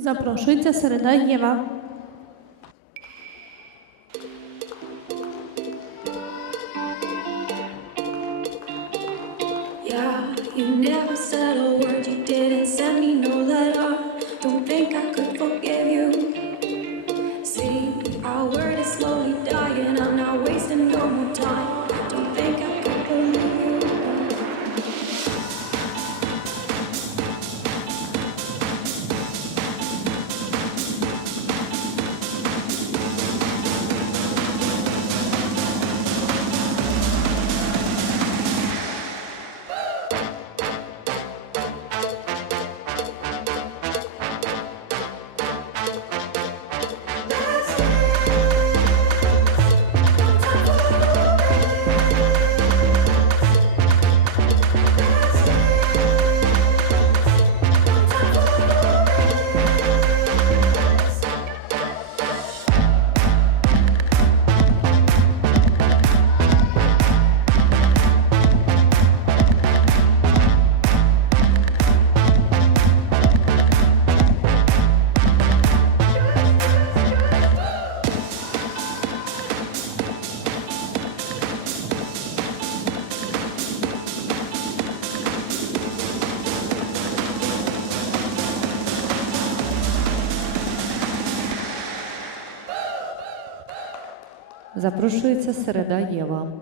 zaprosić za you never said a word, you didn't send me no letter. Don't think I could forgive you. Our word is slowly dying, I'm not wasting no more time. Запрошується середа Єва.